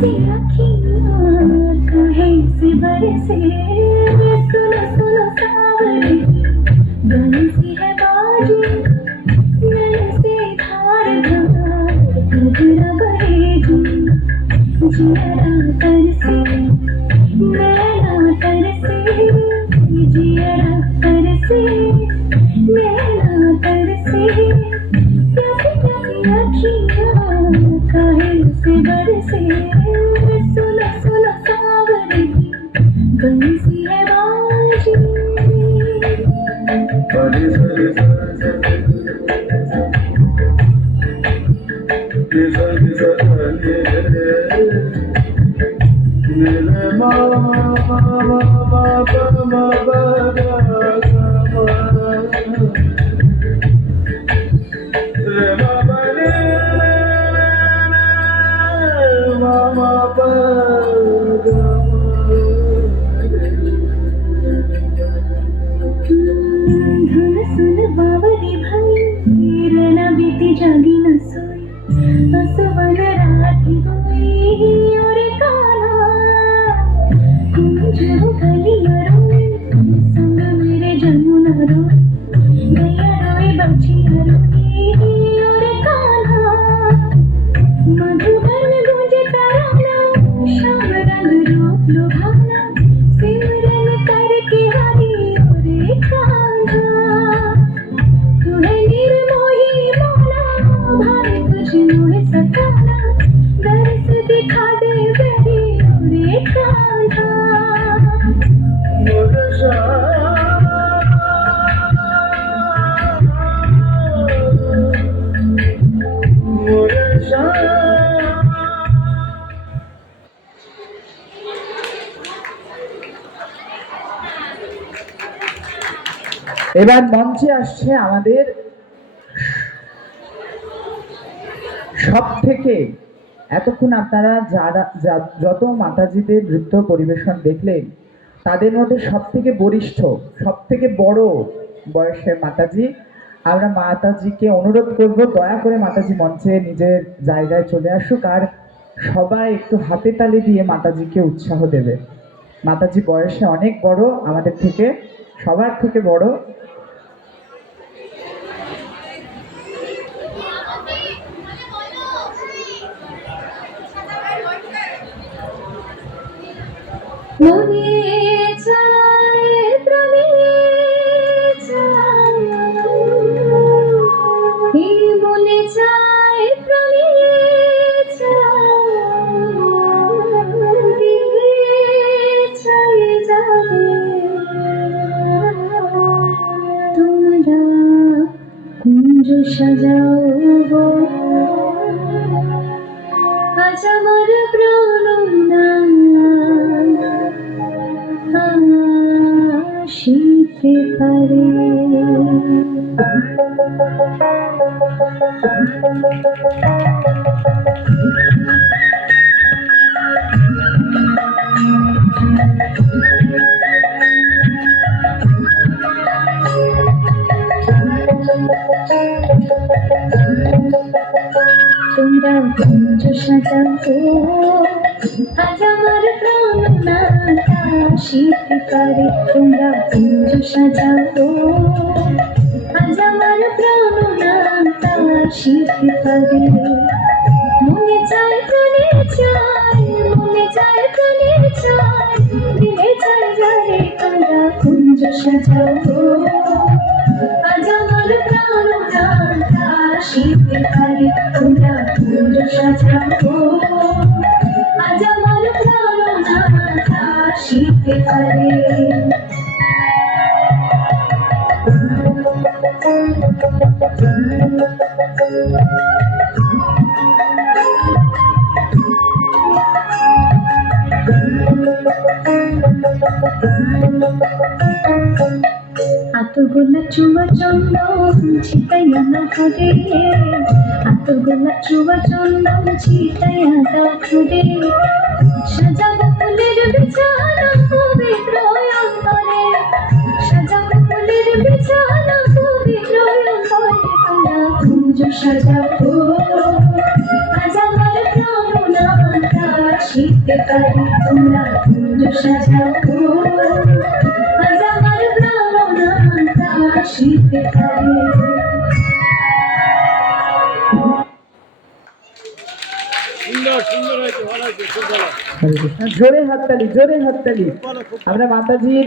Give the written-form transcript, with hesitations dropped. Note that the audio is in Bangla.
सी अखियाँ कहीं से बरसे, सुनो सुनो सावरे गली सी है बाजी, नैन से धार धार घुघरा बहेगी, जियरा तरसे नैना तरसे, जियरा तरसे नैना तरसे, प्यासी प्यासी अखियाँ काहे से बरसे, सुनो सुनो सावरे गली सी है बाजी। धुन सुन बावरी भाई रना बीती जागी न सोई, असवन राती हुई और काला कुंज गलियां रोए, संग मेरे जमुना रोए, गैया रोए बछिया रोए और काला, मधुबन गूंजे तराना, श्याम रंग रूप लुभाना, सिमरन करके हरि और काला, तू है निर्मोही मौला, भाई तुझ मोहे सताना, दर्श दिखा दे बेरी और काला। এবার মঞ্চে আসছে আমাদের সব থেকে, এতক্ষণ আপনারা যারা যত মাতাজিদের নৃত্য পরিবেশন দেখলেন তাদের মধ্যে সব থেকে বরিষ্ঠ, সব থেকে বড় বয়সের মাতাজি, আমরা মাতাজিকে অনুরোধ করব দয়া করে মাতাজি মঞ্চে নিজের জায়গায় চলে আসুক, আর সবাই একটু হাতে তালি দিয়ে মাতাজিকে উৎসাহ দেবে। মাতাজি বয়সে অনেক বড়, আমাদের থেকে সবার থেকে বড়। মনে চায় প্রাণে চায়, এই মনে চায় প্রাণে চায়, দিলে চায় যাবে তোমরা কুঞ্জ সাজাও গো, আজ আমার প্রাণ আসিতে পারে। তোমরা কুঞ্জ সাজাও আজ আমার প্রাণ আসিতে পারে, তোমরা কুঞ্জ সাজাও আজ আমার প্রাণ আসিতে পারে, মনে চায় প্রাণে চায়, মনে চায় প্রাণে চায়, দিলে চায় যারে তোমরা কুঞ্জ সাজাও আজ আমার প্রাণ আসিতে পারে, তোমরা কুঞ্জ সাজাও আজ আমার প্রাণ আসিতে পারে। আতগোলা চুয়া চন্দন ছিটাইয়া না ঘরে, আতগোলা চুয়া চন্দন ছিটাইয়া দাও ঘরে, সাজাবো ফুলের বিছানা পবিত্র অন্তরে, সাজাবো ফুলের বিছানা পবিত্র অন্তরে, তোমরা কুঞ্জ সাজাবো আজ আমার প্রাণ আসিতে পারে তোমরা কুঞ্জ সাজাও আজ আমার প্রাণনাথ আসিতে পারে। জোরে হাততালি, জোরে হাততালি। আমরা মাতাজির